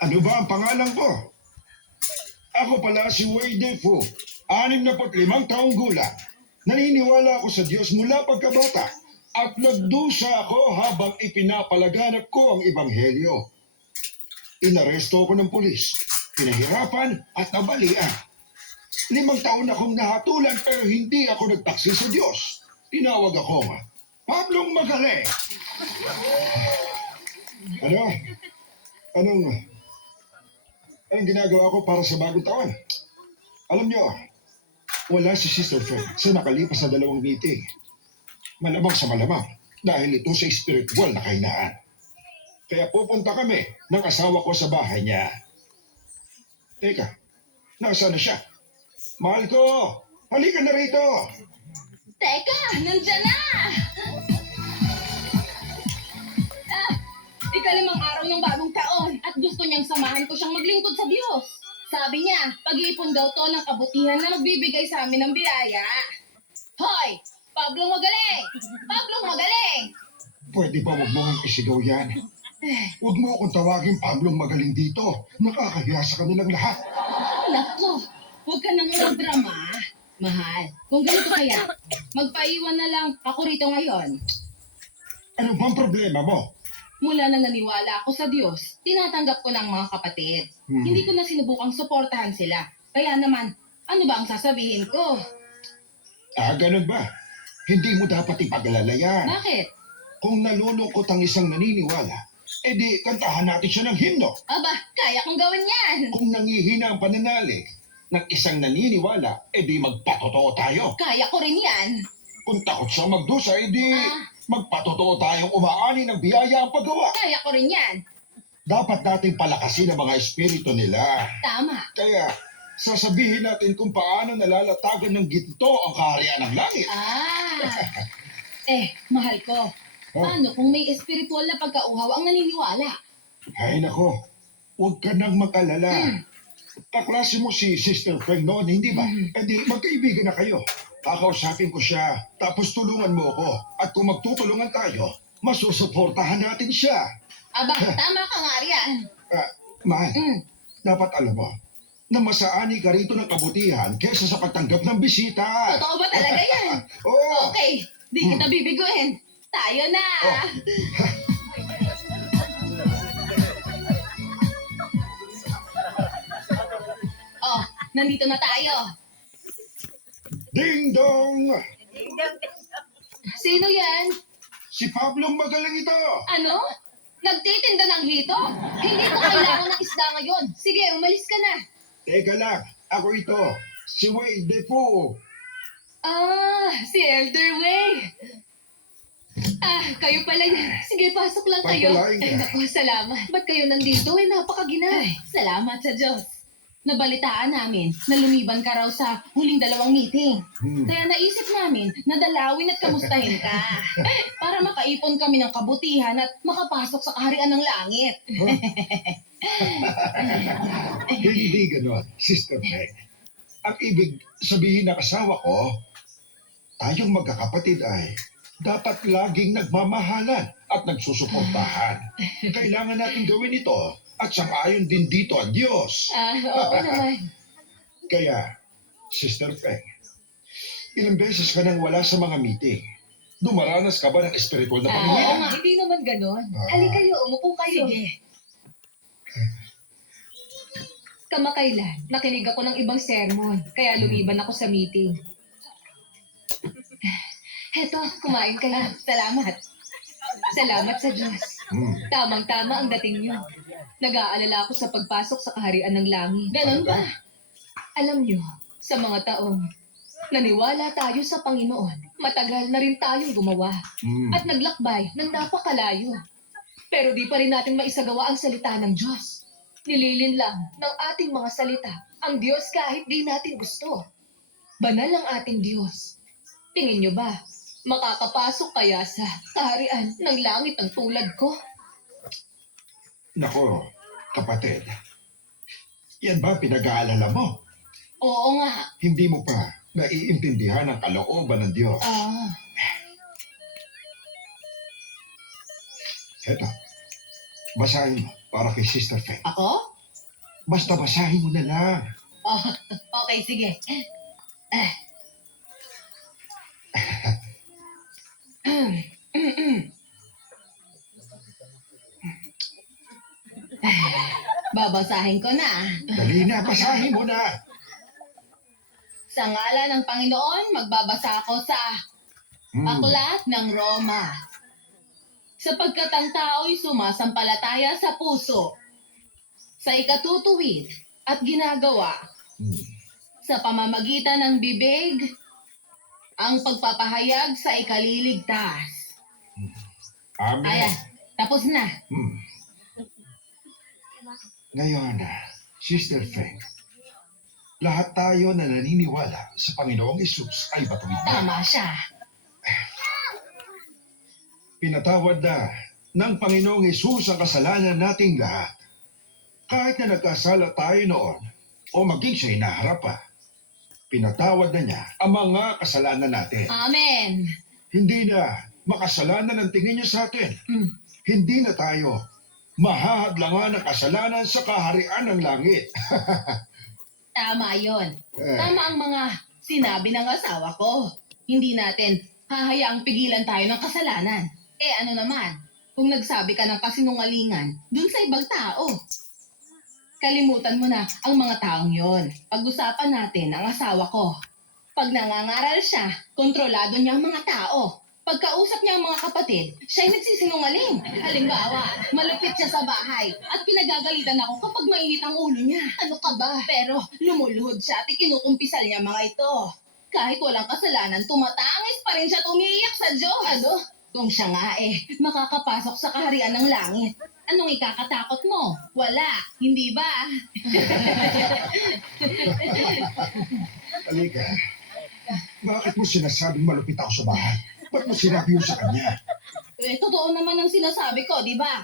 Ano ba ang pangalan ko? Ako pala si Wade Fu, 65 taong gulang. Naniniwala ako sa Diyos mula pagkabata at nagdusa ako habang ipinapalaganap ko ang Ebanghelyo. Inaresto ako ng pulis, pinahirapan at nabalian. 5 taon akong nahatulan pero hindi ako nagtaksi sa Diyos. Tinawag akong Pablong Magaling. Ano? Anong ginagawa ko para sa bagong taon? Alam nyo, wala si Sister Fred sa nakalipas na 2 meeting. Malamang sa malamang dahil ito sa spiritual na kahinaan. Kaya pupunta kami ng asawa ko sa bahay niya. Teka, nasaan na siya? Mahal ko, halika na rito. Teka, nandyan na! Ikalimang araw ng bagong taon at gusto niyang samahan ko siyang maglingkod sa Diyos. Sabi niya, pag-iipon daw to ng kabutihan na magbibigay sa amin ng biyaya. Hoy! Pablong Magaling! Pablong Magaling! Pwede ba wag mo kang isigaw yan? Huwag mo akong tawagin Pablong Magaling dito. Nakakahiya sa kanilang lahat. Nako, huwag ka nang magdrama. Mahal, kung ganito kaya, magpaiwan na lang ako rito ngayon. Ano bang problema mo? Mula na naniwala ako sa Diyos, tinatanggap ko ng mga kapatid. Hindi ko na sinubukang suportahan sila. Kaya naman, ano ba ang sasabihin ko? Ganun ba? Hindi mo dapat ipag-alala yan. Bakit? Kung nalulungkot ang isang naniniwala, edi kantahan natin siya ng himno. Aba, kaya kong gawin yan. Kung nangihina ang pananalig ng isang naniniwala, edi magpatotoo tayo. Kaya ko rin yan. Kung takot siya magdusa, edi Ah. magpatotoo tayong umaani ng biyaya ang paggawa. Kaya ko rin yan. Dapat nating palakasin ang mga espiritu nila. Tama. Kaya sasabihin natin kung paano nalalatagan ng ginto ang kaharian ng langit. Mahal ko. Paano kung may espiritual na pagkauhaw ang naniniwala? Ay nako, huwag ka nang mag-alala. Kaklase mo si Sister Feng noon, hindi ba? E di magkaibigan na kayo. Kakausapin ko siya, tapos tulungan mo ako. At kung magtutulungan tayo, masusuportahan natin siya. Aba, tama ka nga riyan. Mahal, dapat alam mo, na masaani ka rito ng kabutihan kaysa sa pagtanggap ng bisita. Totoo ba talaga yan? Oo. Okay, di kita bibiguin. Tayo na. Oh, nandito na tayo. Ding dong! Sino yan? Si Pablong Magaling ito! Ano? Nagtitinda ng hito? Hindi ko kailangan ng isda ngayon. Sige, umalis ka na. Teka lang, ako ito, si Wade Defoe. Si Elder Way. Kayo pala yan. Sige, pasok lang kayo. Pagpalain ka. Ay, naku, salamat. Ba't kayo nandito? Napakaginay. Salamat sa Diyos. Nabalitaan namin na lumiban ka raw sa huling 2 meeting. Kaya naisip namin na dalawin at kamustahin ka. Para makaipon kami ng kabutihan at makapasok sa kaharian ng langit. Hindi ganon, Sister Meg. Ang ibig sabihin ng asawa ko, tayong magkakapatid ay dapat laging nagmamahalan at nagsusuportahan. Kailangan natin gawin ito at sangayon din dito ang Diyos. Oo naman. Kaya, Sister Peng, ilang beses ka nang wala sa mga meeting. Dumaranas ka ba ng espiritual na Oo panghihinaan? nga, hindi naman ganon. Halika kayo, umupo kayo. Sige. Kamakailan, nakinig ako ng ibang sermon, kaya lumiban ako sa meeting. Heto, kumain kayo. Salamat. Salamat sa Diyos. Tamang-tama ang dating niyo. Nag-aalala ako sa pagpasok sa kaharian ng langit. Ganon ba? Alam niyo, sa mga taong naniwala tayo sa Panginoon, matagal na rin tayong gumawa at naglakbay ng napakalayo. Pero di pa rin natin maisagawa ang salita ng Diyos. Nililin lang ng ating mga salita ang Diyos kahit di natin gusto. Banal ang ating Diyos. Tingin niyo ba, makakapasok kaya sa kaharian ng langit ang tulad ko? Nako, kapatid. Yan ba pinag-aalala mo? Oo nga. Hindi mo pa naiintindihan ang kalooban ng Diyos. Eto, basahin mo. para kay Sister Feng. Ako? Basta basahin mo na lang. Oh, okay, sige. Ah. Babasahin ko na. Dali na, basahin mo na. Sa ngalan ng Panginoon, magbabasa ako sa Aklat ng Roma. Sapagkat ang tao'y sumasampalataya sa puso, sa ikatutuwid at ginagawa, sa pamamagitan ng bibig, ang pagpapahayag sa ikaliligtas. Amen. Ayan, tapos na. Ngayon, Sister Feng, lahat tayo na naniniwala sa Panginoong Isus ay matuwid na. Tama siya. Pinatawad na ng Panginoong Isus ang kasalanan nating lahat. Kahit na nagkasala tayo noon o maging siya hinaharap pa, pinatawad na niya ang mga kasalanan natin. Amen. Hindi na makasalanan ang tingin niya sa atin. Hindi na tayo mahahadlangan ng kasalanan sa kaharian ng langit. Tama yon. Tama ang mga sinabi ng asawa ko. Hindi natin hahayaang pigilan tayo ng kasalanan. Eh ano naman, kung nagsabi ka ng kasinungalingan dun sa ibang tao. Kalimutan mo na ang mga taong yon. Pag-usapan natin ang asawa ko. Pag nangangaral siya, kontrolado niya ang mga tao. Pagkausap niya ang mga kapatid, siya'y nagsisinungaling. Halimbawa, malupit siya sa bahay at pinagagalitan ako kapag mainit ang ulo niya. Ano ka ba? Pero lumuluhod siya at ikinukumpisal niya mga ito. Kahit walang kasalanan, tumatangis pa rin siya at umiiyak sa Diyos. Ano? Kung siya nga makakapasok sa kaharian ng langit. Anong ikakatakot mo? Wala, hindi ba? Halika. Bakit mo sinasabing malupit ako sa bahay? Ba't mo sinabi yun sa kanya? Totoo naman ang sinasabi ko, di ba?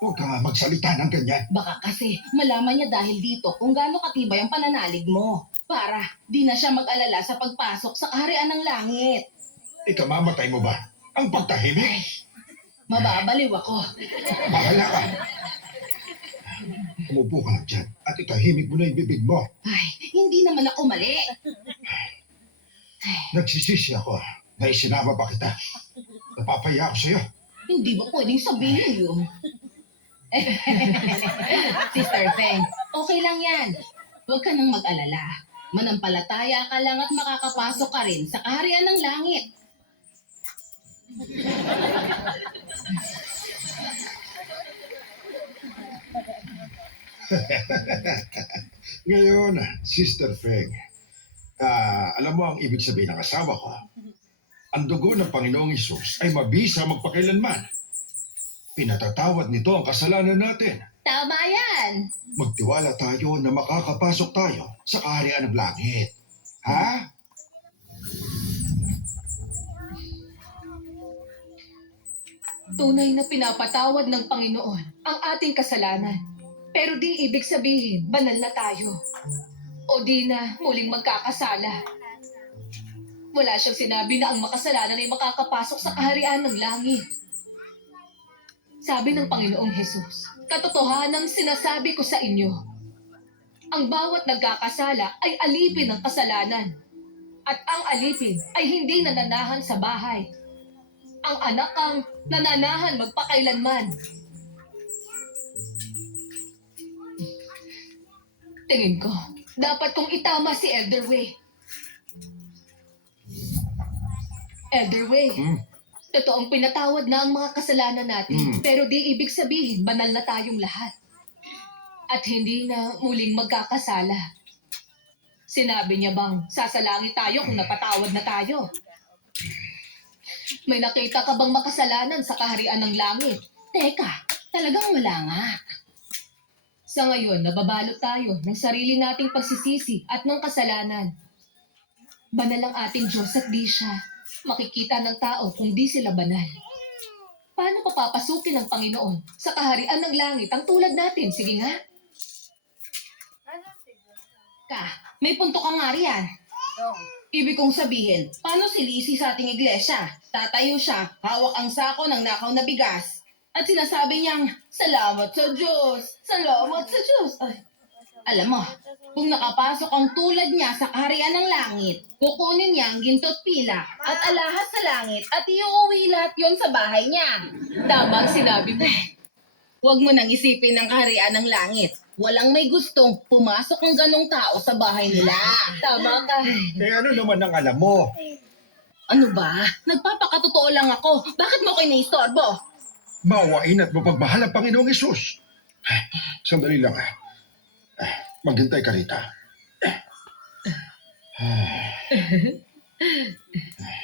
Huwag ka nga magsalita ng ganyan. Baka kasi malaman niya dahil dito kung gaano katibay ang pananalig mo. Para di na siya mag-alala sa pagpasok sa kaharian ng langit. Ikamamatay mo ba ang pagtahimik? Mababaliw ako. Bahala ka. Umupo ka lang dyan at itahimik mo na yung bibig mo. Ay, hindi naman ako mali. Nagsisisi ako na isinama pa kita. Napapaya ako sa'yo. Hindi ba pwedeng sabihin yun? Sister Feng, okay lang yan. Huwag ka nang mag-alala. Manampalataya ka lang at makakapasok ka rin sa kaharian ng langit. Ngayon, Sister Feng, alam mo ang ibig sabihin ng asawa ko. Ang dugo ng Panginoong Isus ay mabisa magpakailanman. Pinatatawad nito ang kasalanan natin. Tama yan. Magtiwala tayo na makakapasok tayo sa kaharian ng langit. Ha? Tunay na pinapatawad ng Panginoon ang ating kasalanan. Pero di ibig sabihin, banal na tayo. O di na muling magkakasala. Wala siyang sinabi na ang makasalanan ay makakapasok sa kaharian ng langit. Sabi ng Panginoong Hesus, katotohanang sinasabi ko sa inyo, ang bawat nagkakasala ay alipin ng kasalanan. At ang alipin ay hindi nananahan sa bahay. Ang anak ang nananahan magpakailanman. Tingin ko, dapat kong itama si Elder Way. Elder Way, totoong pinatawad na ang mga kasalanan natin, pero di ibig sabihin banal na tayong lahat. At hindi na muling magkakasala. Sinabi niya bang sasalangit tayo kung napatawad na tayo? May nakita ka bang makasalanan sa kaharian ng langit? Teka, talagang wala nga. Sa ngayon, nababalot tayo ng sarili nating pagsisisi at ng kasalanan. Banal ang ating Diyos at di siya makikita ng tao kung di sila banal. Paano papapasukin ng Panginoon sa kaharian ng langit ang tulad natin? Sige nga. May punto ka nga riyan. Ibig kong sabihin, paano si Lizzie sa ating iglesia? Tatayo siya, hawak ang sako ng nakaw na bigas. At sinasabi niyang, salamat sa Diyos, salamat sa Diyos. Ay, alam mo, kung nakapasok ang tulad niya sa kaharian ng langit, kukunin niya ang ginto't pila at alahas sa langit at iuuwi lahat yon sa bahay niya. Tama ang sinabi mo. Huwag mo nang isipin ng kaharian ng langit. Walang may gustong pumasok ang ganong tao sa bahay nila. Tama ka. Ano naman ang alam mo? Ano ba? Nagpapakatotoo lang ako. Bakit mo ko iniistorbo? Maawain at mapagmahal ang Panginoong Isus. Sandali lang. Maghintay ka rita.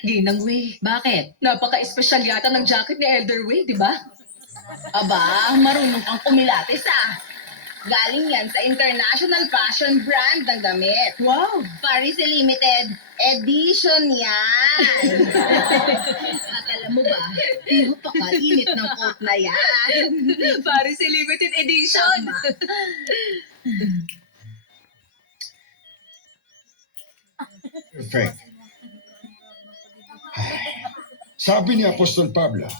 Ginang Way, Bakit? napaka-espesyal yata ng jacket ni Elder Way, di ba? Aba, marunong kang kumilatis ah. Galing yan sa international fashion brand ng damit. Wow! Paris Limited Edition yan. At alam mo ba, napakainit ng coat na yan. Paris Limited Edition! Tama. Perfect. Sabi ni Apostol Pablo,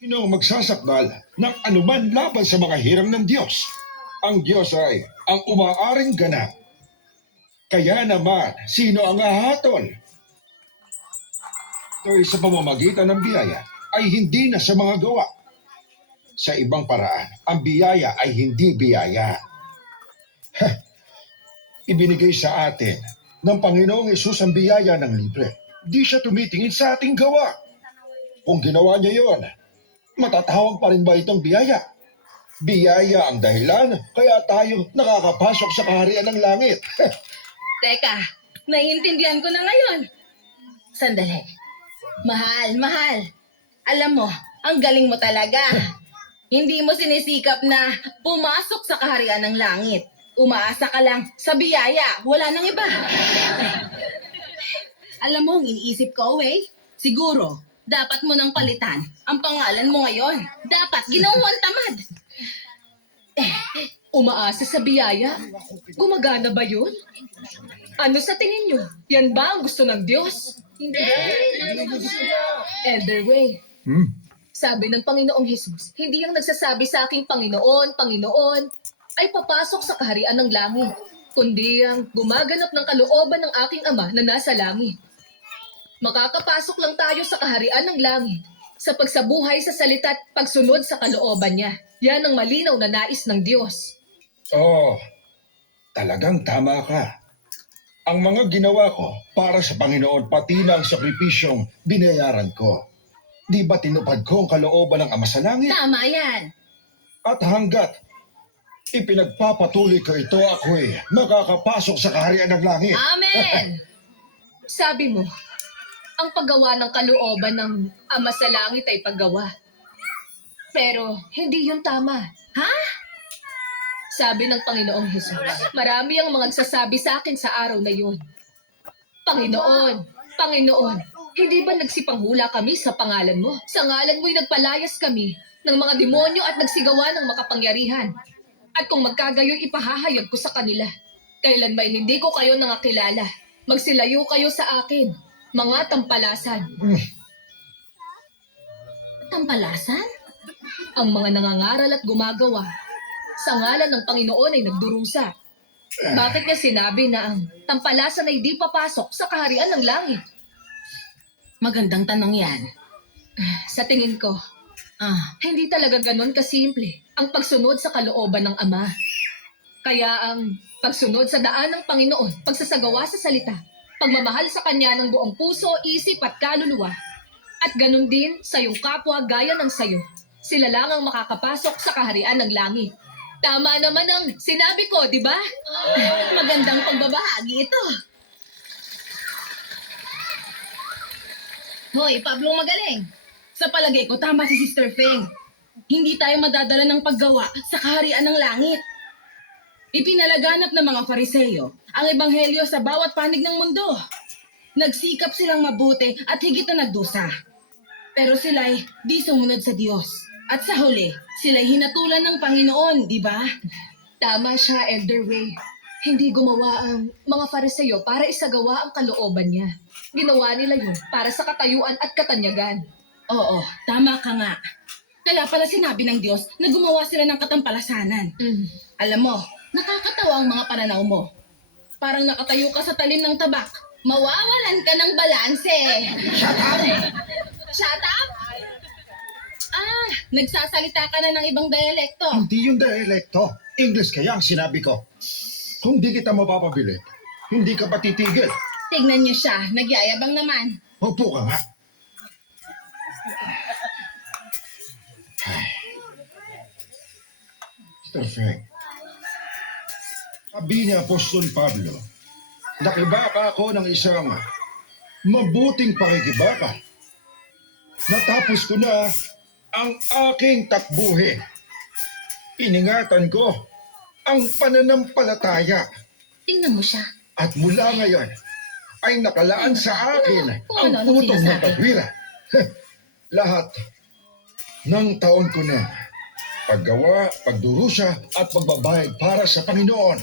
sino ang magsasakdal ng anuman laban sa mga hirang ng Diyos? Ang Diyos ay ang umaaring ganap. Kaya naman, sino ang hahatol? Ito'y sa pamamagitan ng biyaya ay hindi na sa mga gawa. Sa ibang paraan, ang biyaya ay hindi biyaya. Ibinigay sa atin ng Panginoong Hesus ang biyaya ng libre. Di siya tumitingin sa ating gawa. Kung ginawa niya yon, matatawag pa rin ba itong biyaya? Biyaya ang dahilan kaya tayo nakakapasok sa kaharian ng langit. Teka, naiintindihan ko na ngayon. Sandali. Mahal. Alam mo, ang galing mo talaga. Hindi mo sinisikap na pumasok sa kaharian ng langit. Umaasa ka lang sa biyaya. Wala nang iba. Alam mo, ang iniisip ko, siguro, dapat mo nang palitan ang pangalan mo ngayon. Dapat ginawang tamad. Umaasa sa biyaya? Gumagana ba yun? Ano sa tingin nyo? Yan ba ang gusto ng Diyos? Hindi. Elder Way, sabi ng Panginoong Hesus, hindi ang nagsasabi sa aking Panginoon, Panginoon, ay papasok sa kaharian ng langit, kundi ang gumaganap ng kalooban ng aking Ama na nasa langit. Makakapasok lang tayo sa kaharian ng langit sa pagsabuhay sa salita at pagsunod sa kalooban niya. Yan ang malinaw na nais ng Diyos. Oh, talagang tama ka. Ang mga ginawa ko para sa Panginoon pati na ang sakripisyong binayaran ko. Di ba tinupad ko ang kalooban ng Ama sa Langit? Tama yan. At hanggat ipinagpapatuloy ko ito, ako'y makakapasok sa kaharian ng langit. Amen! Sabi mo, ang paggawa ng kalooban ng Ama sa Langit ay paggawa. Pero hindi yun tama. Ha? Sabi ng Panginoong Hesus, marami ang mga nagsasabi sa akin sa araw na yun. Panginoon, Panginoon, hindi ba nagsipanghula kami sa pangalan mo? Sa ngalan mo'y nagpalayas kami ng mga demonyo at nagsigawa ng makapangyarihan. At kung magkagayoy ipahahayag ko sa kanila, kailan may hindi ko kayo nangakilala, magsilayo kayo sa akin, mga tampalasan. Tampalasan? Ang mga nangangaral at gumagawa sa ngalan ng Panginoon ay nagdurusa. Bakit niya sinabi na ang tampalasan ay di papasok sa kaharian ng langit? Magandang tanong yan. Sa tingin ko, hindi talaga ganon kasimple ang pagsunod sa kalooban ng Ama. Kaya ang pagsunod sa daan ng Panginoon, pagsasagawa sa salita, pagmamahal sa Kanya ng buong puso, isip at kaluluwa, at ganon din sa iyong kapwa gaya ng sayo, sila lang ang makakapasok sa kaharian ng langit. Tama naman ang sinabi ko, di ba? Magandang pagbabahagi ito. Hoy, Pablo magaling. Sa palagay ko, tama si Sister Feng. Hindi tayo madadala ng paggawa sa kaharian ng langit. Ipinalaganap ng mga Fariseyo ang ebanghelyo sa bawat panig ng mundo. Nagsikap silang mabuti at higit na nagdusa. Pero sila'y di sumunod sa Diyos. At sa huli, sila'y hinatulan ng Panginoon, di ba? Tama siya, Elder Way. Hindi gumawa ang mga Fariseo para isagawa ang kalooban niya. Ginawa nila yun para sa katayuan at katanyagan. Oo, tama ka nga. Kaya pala sinabi ng Diyos na gumawa sila ng katampalasanan. Alam mo, nakakatawa ang mga pananaw mo. Parang nakatayo ka sa talim ng tabak. Mawawalan ka ng balanse. Shut up! Shut up! Nagsasalita ka na ng ibang dialekto. Hindi yung dialekto. English kaya ang sinabi ko. Kung di kita mapapabili, hindi ka pa titigil. Tignan niyo siya, nagyayabang naman. Upo ka nga. Ay. Mr. Frank, sabi ni Apostol Pablo, nakibaka ako ng isang mabuting pakikibaka. Natapos ko na ang aking takbuhin. Iningatan ko ang pananampalataya. Tingnan mo siya. At mula ngayon, ay nakalaan sa akin Kung ang ano-ano putong ng sinasabi. pagwira. Lahat ng taon ko na paggawa, pagdurusa at pagbabayad para sa Panginoon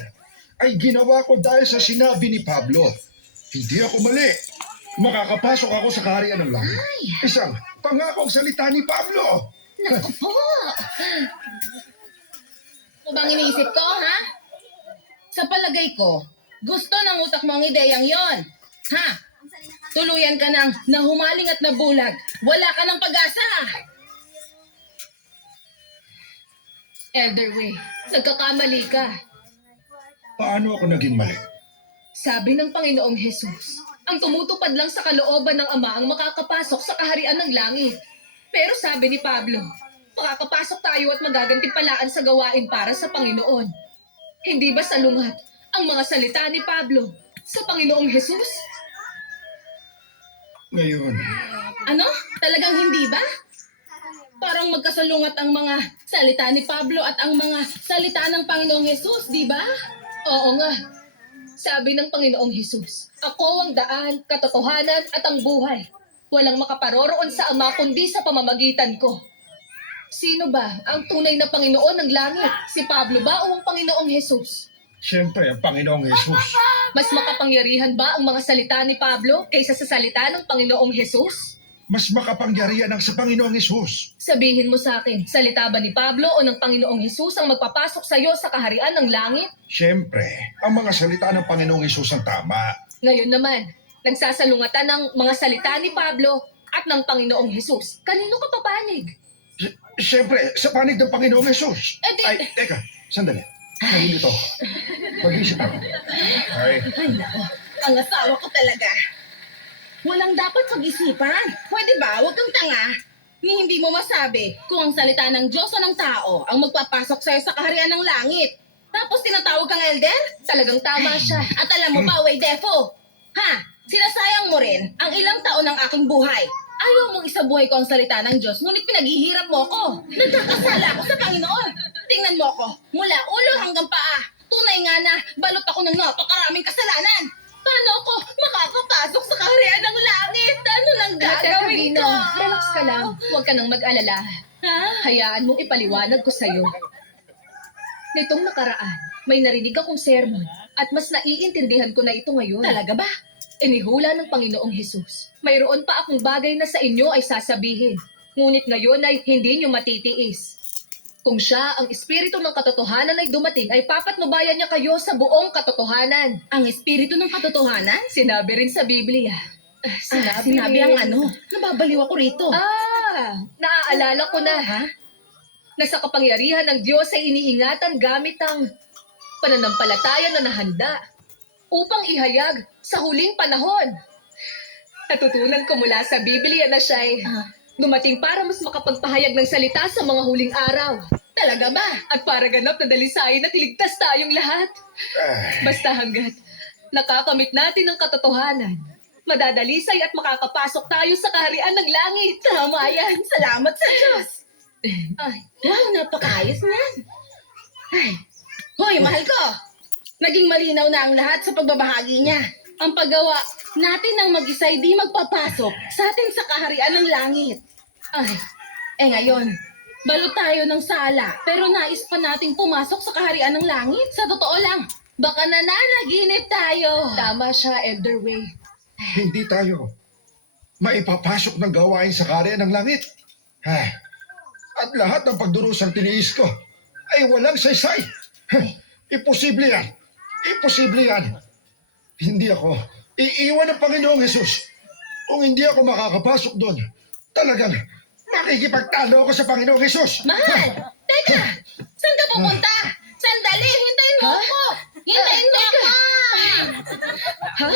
ay ginawa ko dahil sa sinabi ni Pablo. Hindi ako mali. Makakapasok ako sa kaharian ng langit. Isang pangakong salita ni Pablo. Naku po! Ano bang iniisip ko, ha? Sa palagay ko, gusto ng utak mo ang ideyang yon. Ha? Tuluyan ka ng nahumaling at nabulag. Wala ka ng pag-asa. Elder Way, nagkakamali ka. Paano ako naging mali? Sabi ng Panginoong Jesus, ang tumutupad lang sa kalooban ng Ama ang makakapasok sa kaharian ng langit. Pero sabi ni Pablo, makakapasok tayo at magagantimpalaan sa gawain para sa Panginoon. Hindi ba salungat ang mga salita ni Pablo sa Panginoong Jesus? Ngayon, Ano? Talagang hindi ba? Parang magkasalungat ang mga salita ni Pablo at ang mga salita ng Panginoong Jesus, di ba? Oo nga. Sabi ng Panginoong Jesus, ako ang daan, katotohanan at ang buhay. Walang makaparoroon sa Ama kundi sa pamamagitan ko. Sino ba ang tunay na Panginoon ng langit? Si Pablo ba o ang Panginoong Jesus? siyempre ang Panginoong Jesus. Mas makapangyarihan ba ang mga salita ni Pablo kaysa sa salita ng Panginoong Jesus? Mas makapangyarihan ang sa Panginoong Jesus. Sabihin mo sa akin, salita ba ni Pablo o ng Panginoong Jesus ang magpapasok sa iyo sa kaharian ng langit? Siyempre, ang mga salita ng Panginoong Jesus ang tama. Ngayon naman, nagsasalungatan ng mga salita ni Pablo at ng Panginoong Jesus. Kanino ka papanig? Siyempre, sa panig ng Panginoong Jesus. Eh di- Ay, teka, sandali. Nalilito ako. Mag-isip ako. Ay, Ay, nako. Ang asawa ko talaga. Walang dapat pag-isipan. Pwede ba? Huwag kang tanga. Ni hindi mo masabi kung ang salita ng Diyos o ng tao ang magpapasok sa'yo sa kaharian ng langit. Tapos tinatawag kang elder? Talagang tama siya. At alam mo pa, way defo. Ha? Sinasayang mo rin ang ilang taon ng aking buhay. Ayaw mong isabuhay ko ang salita ng Diyos, ngunit pinaghihirap mo ko. Nagkakasala ako sa Panginoon. Tingnan mo ko, mula ulo hanggang paa. Tunay nga na balot ako ng napakaraming kasalanan. Paano ako makakapasok sa kaharian ng langit? Ano nang gagawin Vino, ko? relax ka lang. Huwag ka nang mag-alala. Ha? Hayaan mong ipaliwanag ko sa'yo. Nitong nakaraan, may narinig akong sermon at mas naiintindihan ko na ito ngayon. Talaga ba? Inihula ng Panginoong Jesus. Mayroon pa akong bagay na sa inyo ay sasabihin. Ngunit ngayon ay hindi nyo matitiis. Kung siya, ang espiritu ng katotohanan ay dumating, ay papatnubayan niya kayo sa buong katotohanan. Ang espiritu ng katotohanan? Sinabi rin sa Biblia. Sinabi ang ano? Nababaliw ako rito. Naaalala ko na. Ha? Na sa kapangyarihan ng Diyos ay iniingatan gamit ang pananampalataya na nahanda upang ihayag sa huling panahon. Natutunan ko mula sa Biblia na siya ay dumating para mas makapagpahayag ng salita sa mga huling araw. Talaga ba? At para ganap na dalisayin at iligtas tayong lahat. Basta hanggat nakakamit natin ang katotohanan, madadalisay at makakapasok tayo sa kaharian ng langit. Tama yan. Salamat sa Diyos. Ay, wow, napakaayos niyan. Ay, hoy, mahal ko. Naging malinaw na ang lahat sa pagbabahagi niya. Ang paggawa natin ng mag-isa'y di magpapasok sa atin sa kaharian ng langit. Ay, ngayon, balot tayo ng sala, pero nais pa nating pumasok sa kaharian ng langit. Sa totoo lang, baka nananaginip tayo. Tama siya, Elder Way. hindi tayo. maipapasok ng gawain sa kaharian ng langit. Ay, at lahat ng pagdurusang tiniis ko ay walang saysay. Imposible yan. Imposible yan. Hindi ako iiwan ng Panginoong Hesus. Kung hindi ako makakapasok doon, talagang makikipagtalo ako sa Panginoong Hesus. Mahal! Teka! Saan ka pupunta? Sandali! Hintayin mo ako! Hintayin mo ako! Ha?